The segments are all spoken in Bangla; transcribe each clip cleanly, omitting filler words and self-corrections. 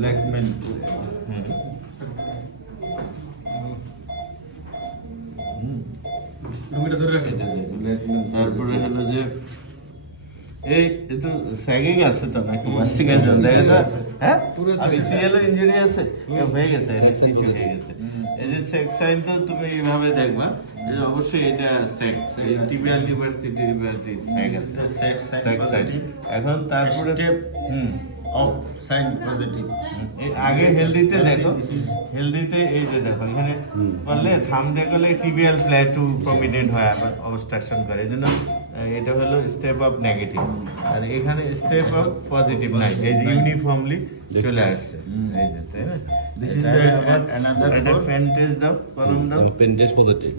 ব্ল্যাকম্যান রুমিটা ধরে রাখেন। তারপরে হলো যে এই তো স্যাগিং আছে তো নাকি ওয়াস্টিং এর জন্য দেখা যায় হ্যাঁ পুরো সিএল ইনজুরি আছে হয়ে গেছে ইস্যু হয়ে গেছে এই যে সেক সাইন তো তুমি এইভাবে দেখবা যে অবশ্যই এটা সেক টিবিয়াল ডিভার্সিটি রিভার্সিটি সেক আছে সেক্স সেক সাইন সাইন পজিটিভ এখন তারপরে step hmm of sign positive এই আগে হেলদিতে দেখো হেলদিতে এই যে দেখো এখানে বললে থাম দেখলে টিবিয়াল প্ল্যাটু প্রমিনেন্ট হয় আবার অবস্ট্রাকশন করে এই জন্য এটা হলো স্টেপ অফ নেগেটিভ আর এখানে স্টেপ অফ পজিটিভ নাই এই যে ইউনিফর্মলি চলে আসছে এই যে তাই না This is the another এটা code. ফ্যান্টেজ দাও কলম দাও পেন্টেজ পজিটিভ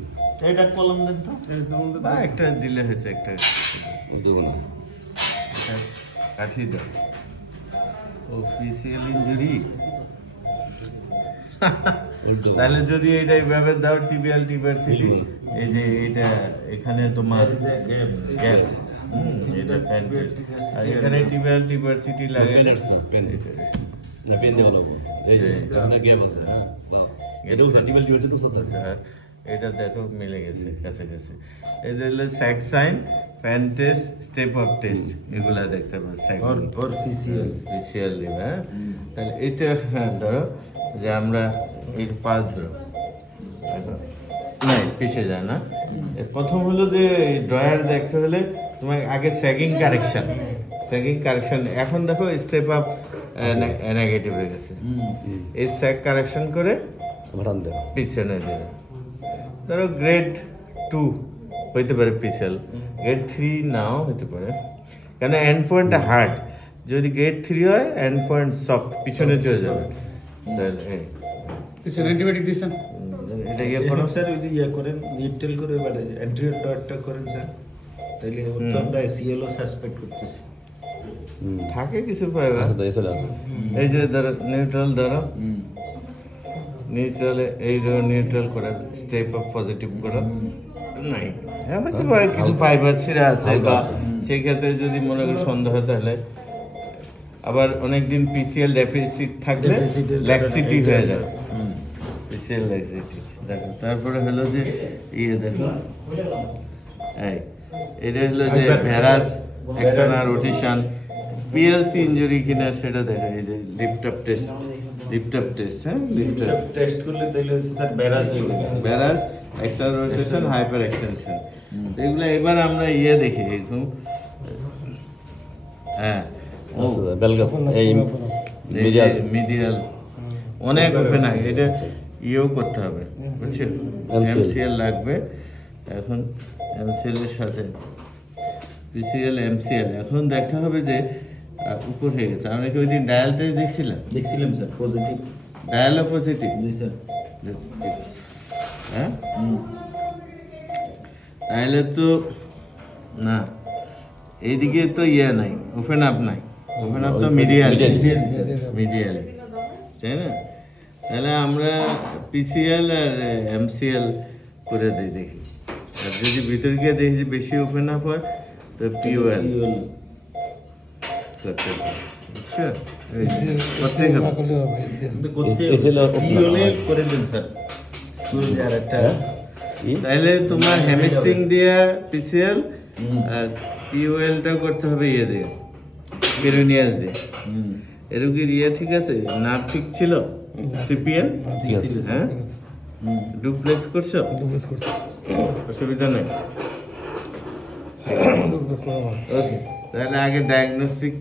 এটা কলম দেন তো বা একটা দিলে হয়েছে একটা দেবো না এটা কাঠি দাও অফিসিয়াল ইনজুরি উল্টো তাহলে যদি এটা এইভাবে দাও টিবিয়াল টিভার্সিটি এই যে এটা এখানে তোমার গ্যাপ এটা ফ্যান্টেজ আর এখানে টিবিয়াল টিভার্সিটি লাগে পেন না পেন দেওয়া লাগবো এই যে এটা গ্যাপ আছে হ্যাঁ বাহ এটাও সার্টিফিকেট দিয়েছে তো সাথে আর এটা দেখো মিলে গেছে কাছাকাছি এটা হলো স্যাক সাইন ফ্যান্টেজ স্টেপ অফ টেস্ট এগুলা দেখতে পাচ্ছি or PCL পিসিএল দিবে হ্যাঁ তাহলে এটা হ্যাঁ ধরো যে আমরা এর পাশ ধরো দেখো নাই পিছিয়ে যায় না প্রথম হলো যে ড্রয়ার দেখতে হলে তোমার আগে স্যাগিং কারেকশন এখন দেখো স্টেপ আপ নেগেটিভ হয়ে গেছে এই স্যাগ কারেকশন করে ভাড়ান দেবো পিছনে দেবে ধরো গ্রেড 2 হইতে পারে পিসেল গ্রেড 3 নাও হতে পারে কেন এন্ড পয়েন্টটা হার্ড যদি গ্রেড 3 হয় এন্ড পয়েন্ট সফট পিছনে চলে যাবে তাহলে দিছেন অ্যান্টিবায়োটিক দিছেন। এটা ইয়ে করো স্যার ওই যে ইয়ে করেন নিউট্রাল করে এবারে অ্যান্টিরিয়র ডটটা করেন স্যার তাহলে তো আমরা সিএলও সাসপেক্ট করতেছি থাকে কিছু পাইবা আচ্ছা তো এসে আছে এই যে ধরো নিউট্রাল ধরো নিউট্রালে এই নিউট্রাল করে স্টেপ অফ পজিটিভ করো নাই হ্যাঁ হয়তো বা কিছু ফাইবার ছিঁড়ে আছে বা সেই ক্ষেত্রে যদি মনে করি সন্দেহ হয় তাহলে আবার অনেকদিন পিসিএল ডেফিসিট থাকলে Deficit-এর ল্যাক্সিটি কারণে হয়ে যাবে পিসিএল ল্যাক্সিটি দেখো তারপরে হলো যে ইয়ে দেখো এই এটা হলো যে various external rotation PLC injury কিনা সেটা দেখো এই যে লিফট আপ টেস্ট হ্যাঁ লিফট আপ টেস্ট করলে তাহলে হচ্ছে sir barrage barrage external rotation hyper extension এগুলো এবার আমরা ইয়ে দেখি এরকম হ্যাঁ ও আচ্ছা বেলগাস এই মিডিয়াল মিডিয়াল অনেক ওপেন আছে এটা ইয়েও করতে হবে বুঝছেন MCL এমসিএল লাগবে এখন এমসিএল এর সাথে পিসিএল এমসিএল এখন দেখতে হবে যে উপর হয়ে গেছে আমরা কি ওই দিন ডায়াল টেস্ট দেখছিলাম দেখছিলাম স্যার পজিটিভ ডায়ালও পজিটিভ জি স্যার হ্যাঁ তাহলে তো না এইদিকে তো ইয়ে নাই ওপেন আপ নাই ওপেন আপ তো মিডিয়াল মিডিয়াল তাই না তাহলে আমরা পিসিএল আর এমসিএল করে দিই দেখি আর যদি ভিতর গিয়ে দেখি যে বেশি ওপেন আপ হয় তো পিওএল করতে হবে বুঝছো এই যে করতেই হবে কিন্তু করতে এসএল পিওলে করে দেন স্যার স্কুল আর একটা তাইলে তোমার হ্যামস্ট্রিং দিয়ে পিসিএল আর পিওএলটা করতে হবে ইয়ে দিয়ে পেরোনিয়াস দিয়ে এরকম ইয়ে ঠিক আছে নার্ভ ঠিক ছিল সিপিএল ঠিক আছে হ্যাঁ ডুপ্লেক্স করছো ডুপ্লেক্স করছে অসুবিধা নেই ডুপ্লেক্স ওকে তাহলে আগে ডায়াগনস্টিক